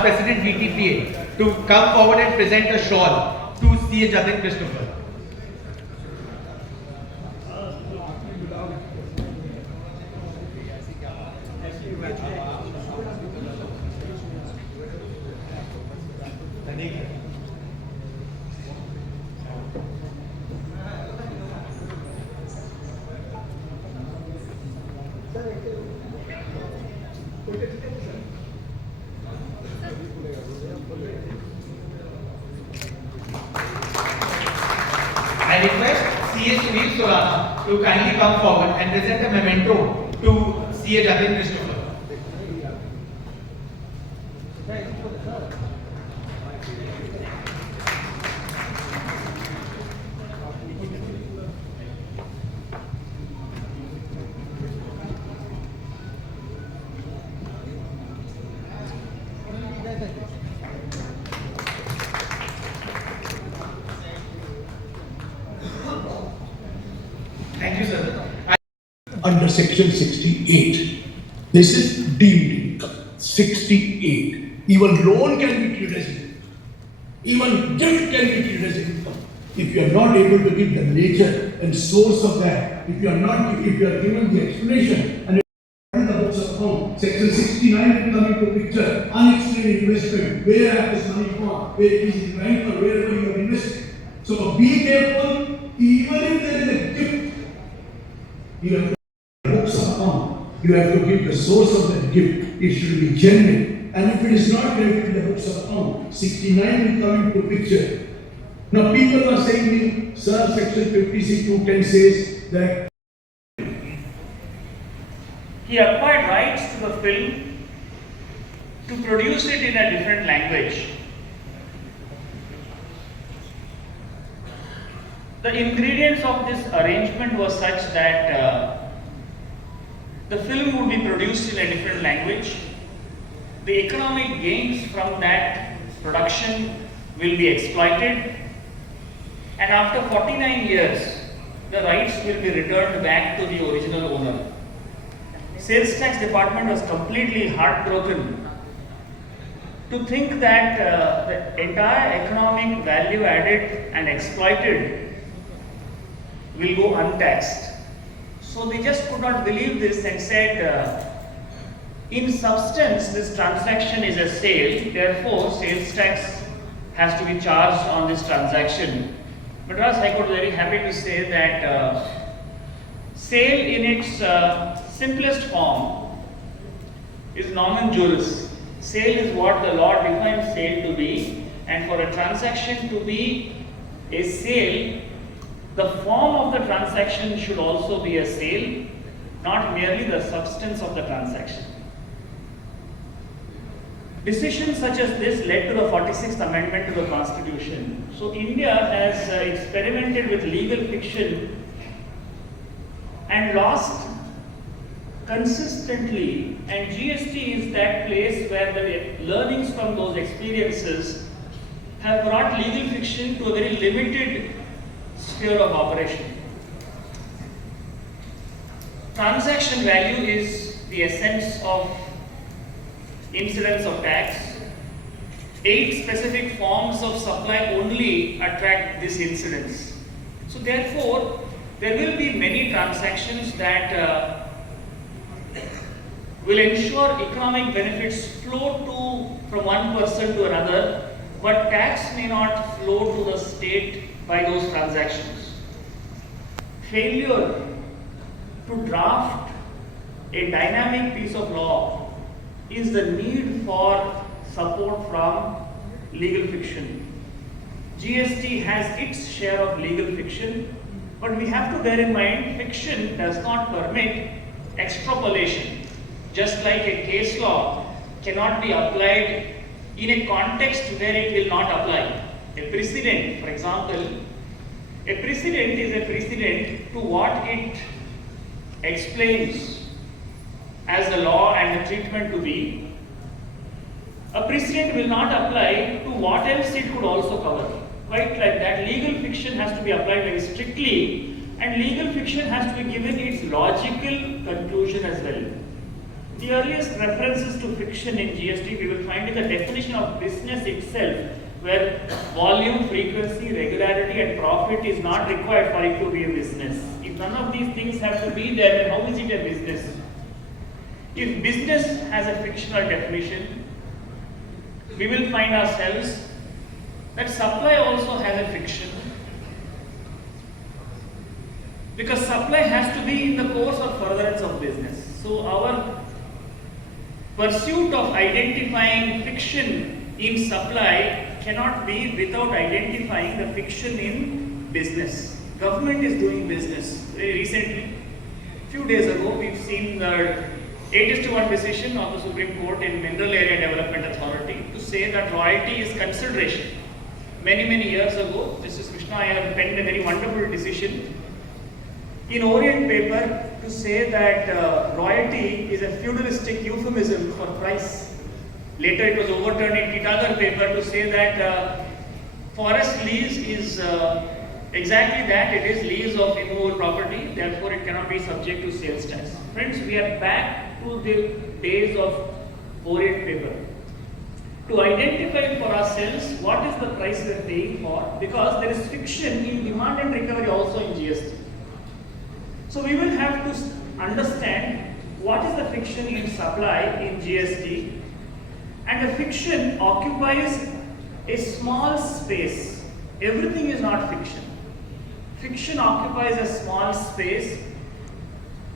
President VTPA to come forward and present a shawl to CA Jatin Christopher. I request CA Sunil Surana to kindly come forward and present a memento to CA Jatin Christopher. Thank you, sir. Under section 68. This is deemed income. 68. Even loan can be treated as income. Even gift can be treated as income. If you are not able to give the nature and source of that, if you are given the explanation and in the books of account, section 69 will come into picture, unexplained investment, where have this money gone, where it is in the bank or wherever you have invested. So be careful, even if there is a gift, you have to books of account. You have to give the source of that gift. It should be genuine. And if it is not credited in the books of account, 69 will come into picture. Now people are saying me, sir, section 50C210 says that he acquired rights to the film to produce it in a different language. The ingredients of this arrangement were such that the film would be produced in a different language. The economic gains from that production will be exploited, and after 49 years, the rights will be returned back to the original owner. Sales tax department was completely heartbroken to think that the entire economic value added and exploited will go untaxed. So they just could not believe this and said, in substance, this transaction is a sale, therefore sales tax has to be charged on this transaction. Madras High Court is very happy to say that sale in its simplest form is nomen juris. Sale is what the law defines sale to be, and for a transaction to be a sale, the form of the transaction should also be a sale, not merely the substance of the transaction. Decisions such as this led to the 46th Amendment to the Constitution. So India has experimented with legal fiction and lost consistently, and GST is that place where the learnings from those experiences have brought legal fiction to a very limited sphere of operation. Transaction value is the essence of incidence of tax. 8 specific forms of supply only attract this incidence. So therefore, there will be many transactions that will ensure economic benefits flow from one person to another, but tax may not flow to the state by those transactions. Failure to draft a dynamic piece of law is the need for support from legal fiction. GST has its share of legal fiction, but we have to bear in mind fiction does not permit extrapolation. Just like a case law cannot be applied in a context where it will not apply. A precedent, for example, a precedent is a precedent to what it explains as the law and the treatment to be. A precedent will not apply to what else it could also cover. Quite like that, legal fiction has to be applied very strictly, and legal fiction has to be given its logical conclusion as well. The earliest references to fiction in GST we will find in the definition of business itself, where volume, frequency, regularity and profit is not required for it to be a business. If none of these things have to be there, then how is it a business? If business has a fictional definition, we will find ourselves that supply also has a fiction, because supply has to be in the course of furtherance of business. So our pursuit of identifying fiction in supply cannot be without identifying the fiction in business. Government is doing business. Very recently, few days ago, we've seen the 8:1 decision of the Supreme Court in Mineral Area Development Authority to say that royalty is consideration. Many years ago, Justice Krishna Iyer penned a very wonderful decision in Orient paper to say that royalty is a feudalistic euphemism for price. Later it was overturned in Titagarh paper to say that forest lease is exactly that, it is lease of immovable property, therefore it cannot be subject to sales tax. Friends, we are back to the days of Orient paper. To identify for ourselves what is the price we are paying for, because there is fiction in demand and recovery also in GST. So we will have to understand what is the fiction in supply in GST, and the fiction occupies a small space. Everything is not fiction. Fiction occupies a small space,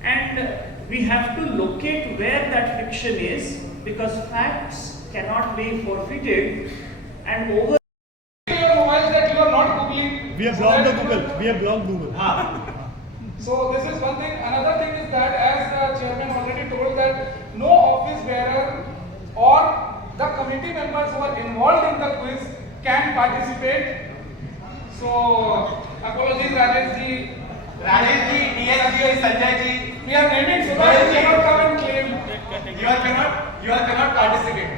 and we have to locate where that fiction is, because facts cannot be forfeited and over. Your mobiles that you are not googling. We have blocked the Google. We have blocked Google. So this is one thing. Another thing is that, as the chairman already told, that no office bearer or the committee members who are involved in the quiz can participate. So apologies, Rajesh ji, DSG, Sanjay ji. We are naming so that you cannot come and claim. You are cannot participate.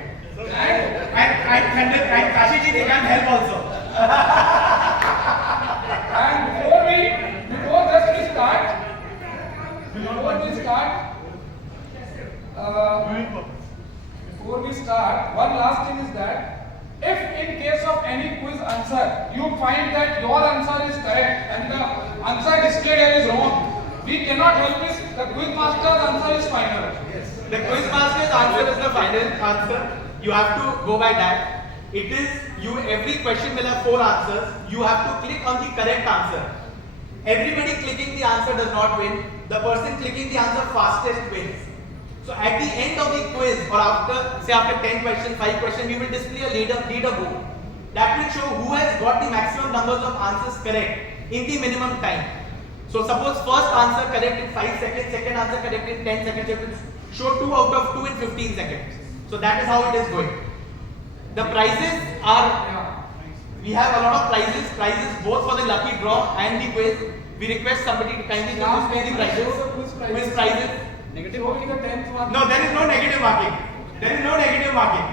And Kashi ji, they can't help also. And before we start, one last thing is that if in case of any quiz answer you find that your answer is correct and the answer displayed here is wrong, we cannot help it. The quiz master's answer is final. Yes. The quiz master's answer is the final answer. You have to go by that. It is you. Every question will have 4 answers. You have to click on the correct answer. Everybody clicking the answer does not win. The person clicking the answer fastest wins. So at the end of the quiz, or after 10 questions, 5 questions, we will display a leaderboard. That will show who has got the maximum numbers of answers correct in the minimum time. So suppose first answer correct in 5 seconds, second answer correct in 10 seconds, you will show 2 out of 2 in 15 seconds. So that is how it is going. The prizes are, we have a lot of prizes both for the lucky draw and the quiz. We request somebody to kindly display the prizes. Quiz prizes. Showing the 10th one. No, there is no negative marking. There is no negative marking.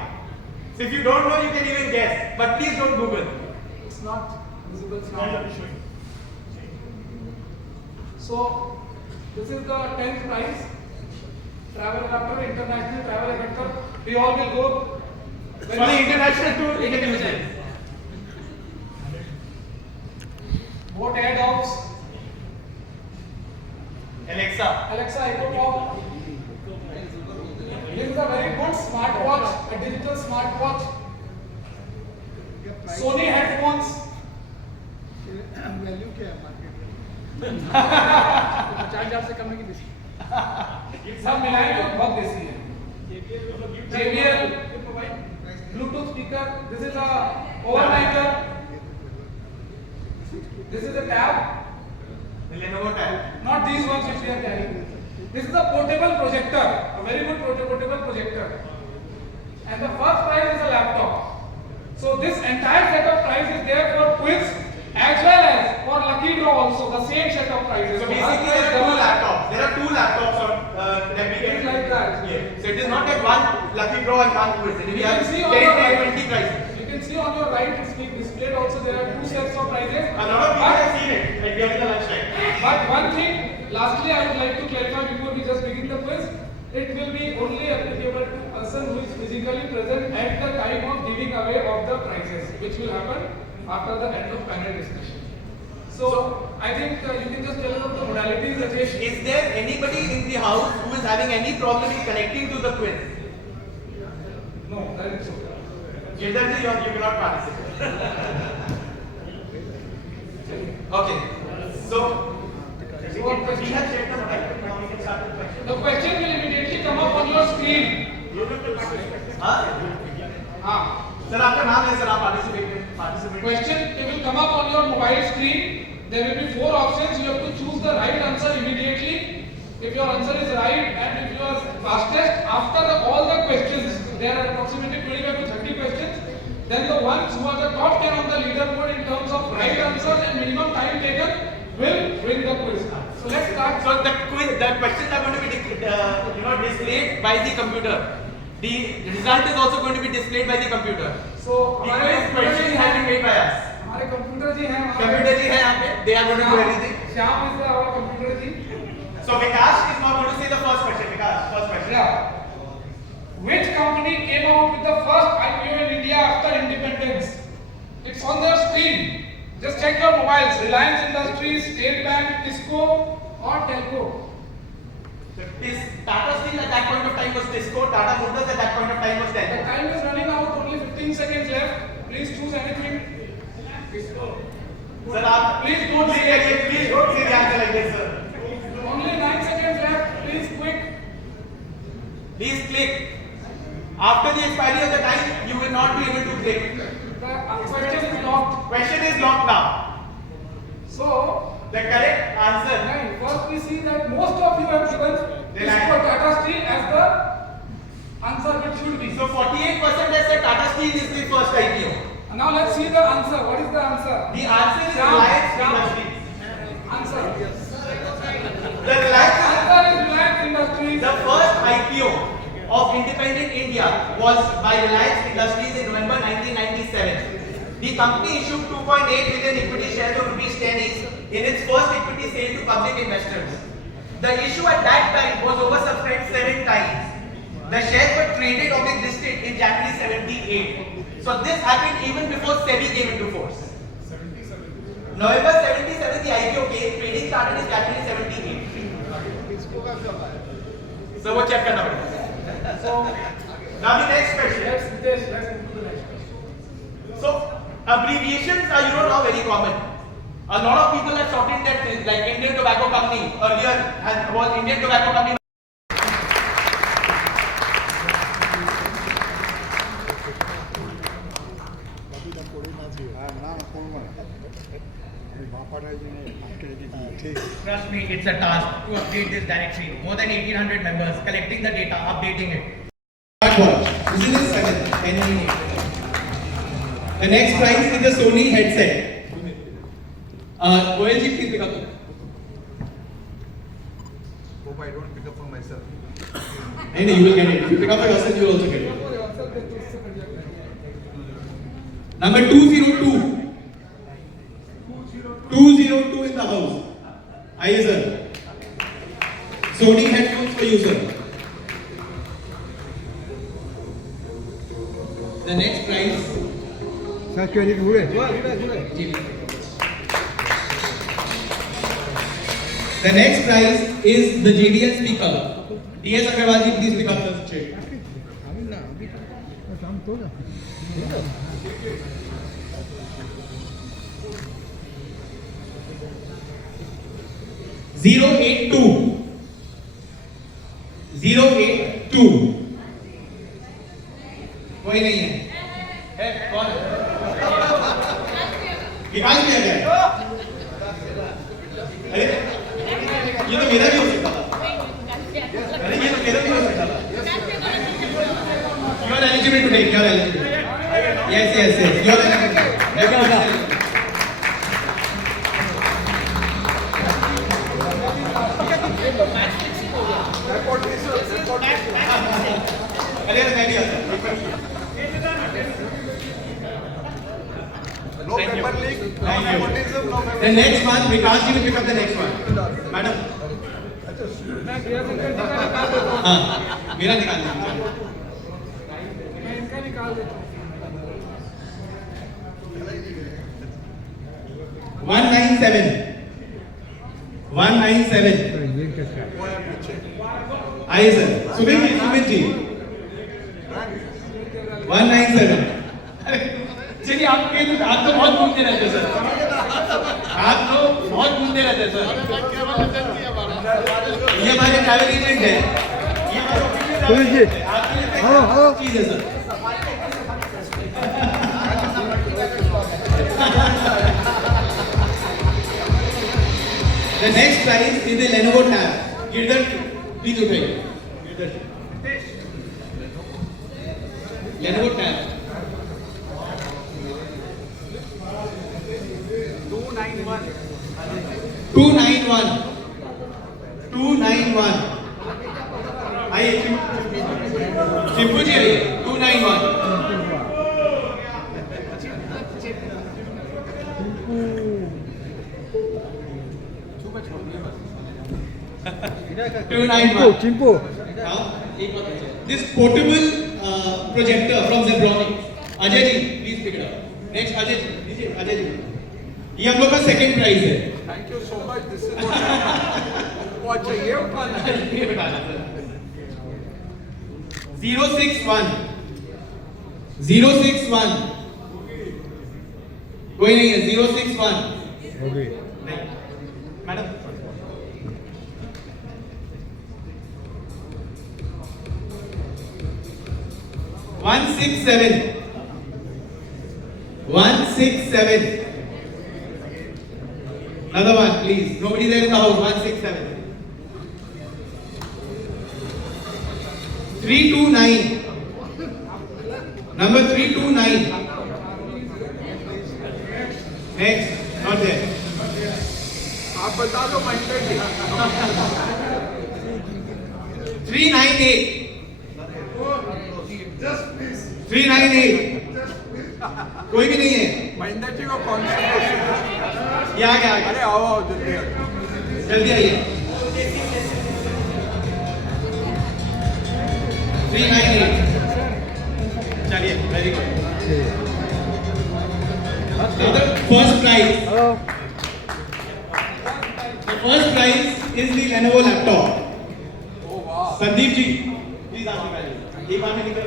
So if you don't know, you can even guess. But please don't Google. It's not visible. It's not showing. So this is the 10th prize. Travel adapter, international travel adapter. We all will go. Sorry, international to individual. Boat air dogs. Alexa Echo Dog. This is a very good smartwatch, a digital smartwatch. Sony headphones. Value क्या है market में? 50,000 से कम की बेसी। सब मिलाएंगे तो बहुत बेसी है। JBL, Bluetooth speaker. This is a overnighter. This is a tab. The Lenovo tab. Not these ones which we are carrying. This is a portable projector, a very good portable projector. And the first prize is a laptop. So this entire set of prizes is there for quiz as well as for lucky draw also, the same set of prizes. So basically there are 2 laptops. There are 2 laptops that we Things get. like that. Yeah. So it is not like one lucky draw and one quiz. We You have can 10 see on your right. 20 prizes. You can see on your right, it's being displayed also. There are 2 sets of prizes. A lot of people have seen it. Like we are in the lunch time. But one thing, lastly, I would like to clarify before we just begin the quiz. it will be only applicable to person who is physically present at the time of giving away of the prizes, which will happen after the end of panel discussion. So I think you can just tell us of the modalities, Rajesh. Is there anybody in the house who is having any problem in connecting to the quiz? No, that is so. Jidarji, you cannot participate. Okay. So we have checked the modality. Now we can start the question. The question will immediately come up on your screen. हाँ sir आपका नाम है sir आप participate Question it will come up on your mobile screen. There will be 4 options. You have to choose the right answer immediately. If your answer is right and if you are fastest after all the questions, there are approximately 25 to 30 questions. Then the ones who are the top 10 on the leaderboard in terms of right answers and minimum time taken will win the quiz. So let's start. So the questions are going to be displayed by the computer. The result is also going to be displayed by the computer. So The quiz questions have been made by us. हमारे computer जी हैं Computer ji hai यहाँ पे. They are going to do everything. Shyam is our computer ji. So Vikas is now going to say the first question. Vikas, first question. Yeah. Which company came out with the first IPO in India after independence? It's on their screen. Just check your mobiles. Reliance Industries, State Bank, Tisco, or Telco. Tata Steel at that point of time was Tisco. Tata Motors at that point of time was The Telco. time is running out. Only 15 seconds left. Please choose anything. Sir, आप Please don't say it. please don't say the answer like this, sir. Only 9 seconds left. Please quick. Please click. After the expiry of the time, you will not be able to click. The question is locked. Question is locked now. So, The correct answer. first we see that most of you have given Tisco Tata Steel as the answer which should be. So 48% has said Tata Steel is the first IPO. Now let's see the answer. What is the answer? The answer is Sham, Reliance Sham. Industries. Answer. The Reliance, Answer is Reliance Industries. the first IPO of independent India was by Reliance Industries in November 1997. The company issued 2.8 million equity shares of rupees 10 each in its first equity sale to public investors. The issue at that time was oversubscribed 7 times. The shares were traded or listed in January 78. So this happened even before SEBI came into force. November 77 the IPO came, trading started in January 78. So वो check करना पड़ेगा. So Now the next question. let's move to the next question. So abbreviations are now very common. A lot of people have shortened their things like Indian Tobacco Company earlier was Indian Tobacco Company. Trust me, it's a task to update this directory. More than 1800 members collecting the data, updating it. This is the 7th, 10 and 8. The next prize is the Sony headset. Goyalji, please pick up. Hope I don't pick up for myself. No, you will get it. If you pick up for yourself, you will also get it. Number 202. 202 in the house. Aye, sir. Sony headphones for you, sir. The next prize. The next prize is the JBL speaker. T.S. Agarwal ji, please pick up the chair. Zero 082 कोई नहीं है कौन विकास भी आ गया अरे ये तो मेरा भी हो सकता था अरे ये तो मेरा भी हो सकता था you are eligible to take you are eligible yes you are eligible अरे मैं भी आता No paper leak, no nepotism, no The next one, Vikas ji will pick up the next one. Madam. मैं गृह संकट जी का निकाल देता हूँ. हाँ मेरा निकाल लीजिए मैं इनका निकाल देता हूँ 197 197 आइए सर सुमित जी 197 चलिए आप तो बहुत घूमते रहते हैं सर आप तो बहुत घूमते रहते हैं सर ये हमारे ट्रैवल एजेंट है ये हमारे official travel agent है। आपके लिए तो एक चीज है sir The next prize is the Lenovo Tab. Girdhar, please उठाइए। Lenovo Tab. 291 आइए शिंपू जी आइए 291 291 Chimpu This portable projector from Zebronics. Ajay ji, please pick it up. Next, Ajay ji, लीजिए अजय जी। ये हम लोग का सेकंड प्राइज है। Thank you so much. This is what चाहिए उठाना है। ये बताना सर। 061 कोई नहीं है 061 ओके नहीं madam 167 Another one, please. Nobody there in the house. 167 329 Number 329 Next, not there. आप बता दो मंडे की 398 398 कोई भी नहीं है मंडे जी को कौन सा क्वेश्चन ये आ गया अरे आओ आओ जल्दी आओ। जल्दी आइए 398 चलिए very good Now the first prize hello the first prize is the Lenovo laptop Sandeep ji please आप निकालिए एक बार में निकल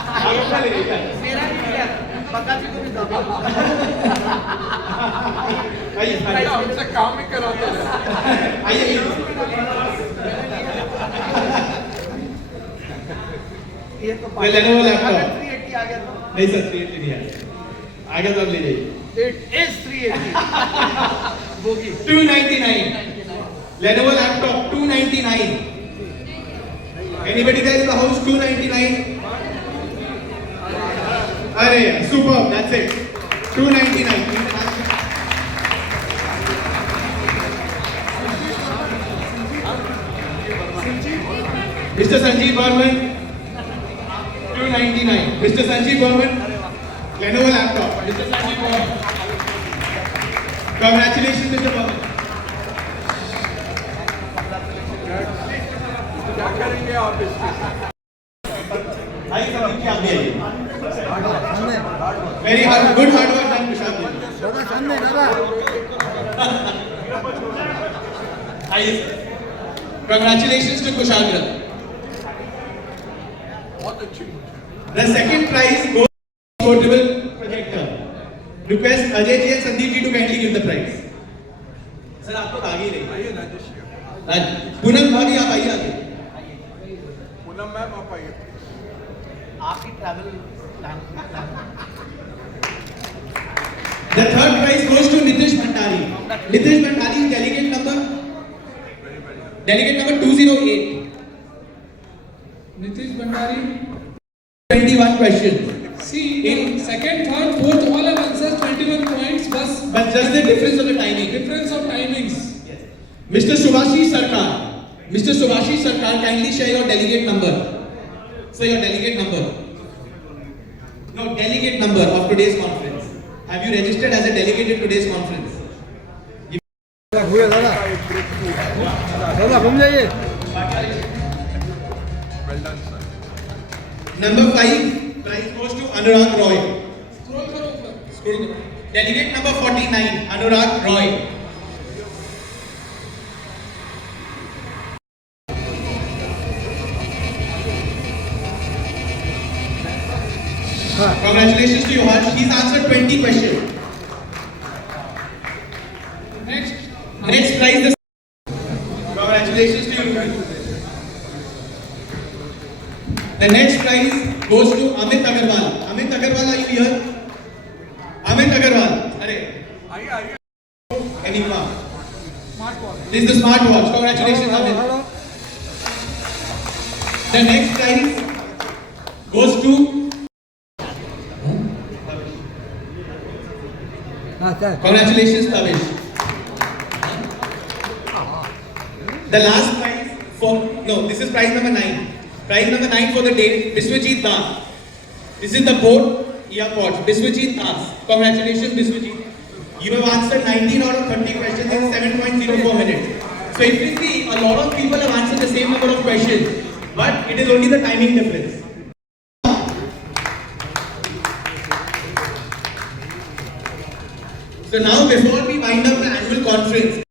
आप उठा लीजिए मेरा भी दिया पक्का जी को भी दो आइए अरे हमसे काम ही कराते हैं आइए ये तो Lenovo laptop 380 आ गया तो नहीं सर 380 नहीं है आगे तो अब ले जाइए it is 380 bogie 299 Lenovo laptop 299 Anybody there in the house 299 अरे superb that's it 299 Mr. Sanjeev Burman 299 Mr. Sanjeev Burman Lenovo laptop Mr. Sanjeev Burman Congratulations Mr. Burman क्या करेंगे आप इसमें आइए संदीप जी आप भी आइए very hard good hard work done Kushal ji दादा सामने दादा आइए Congratulations to Kushagra. बहुत अच्छी The second prize goes to portable projector. Request Ajay ji and Sandeep ji to kindly give the prize. Sir, आप लोग आगे ही रहिए. आइए राजेश जी पूनम भाभी आप आइए आगे. पूनम मैम आप आइए आपकी travel plan. The third prize goes to Nitish Bhandari. Nitish Bhandari is delegate number 208. Nitish Bhandari. 21 questions. See, in second, third, fourth, all have answers 21 points. But just the difference of the timing. Difference of timings. Mr. Subhashish Sarkar. Mr. Subhashish Sarkar, kindly share your delegate number. So your delegate number. No, delegate number of today's conference. Have you registered as a delegate in today's conference? दादा घूरे दादा दादा घूम जाइए Number 5, prize goes to Anurag Roy. Scroll करो ऊपर. Scroll. Delegate number 49, Anurag Roy. Congratulations to you all. He's answered 20 questions. Next. Next prize. Congratulations to you. The next prize goes to Amit Agarwal. Amit Agarwal, are you here? Amit Agarwal. Arey. Enigma. Smartwatch. This is the smartwatch. Congratulations, Amit. The next prize goes to Congratulations, Tavish. The last prize this is prize number 9. Prize number 9 for the day, Biswajit Das. This is the board earpods, Biswajit Das. Congratulations, Biswajit. You have answered 19 out of 30 questions in 7.04 minutes. So if you see, a lot of people have answered the same number of questions, but it is only the timing difference. So now, before we wind up the annual conference,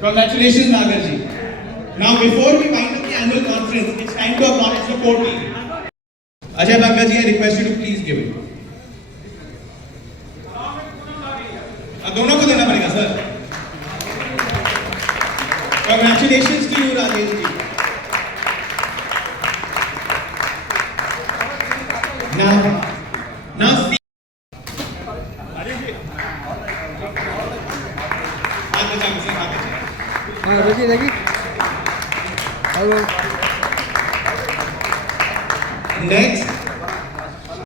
congratulations, Nagarji. Now, before we wind up the annual conference, it's time to acknowledge the core team. Ajay Bhaggaji, I request you to please give it. दोनों को देना पड़ेगा, sir. Congratulations to you, Rajesh ji. Now,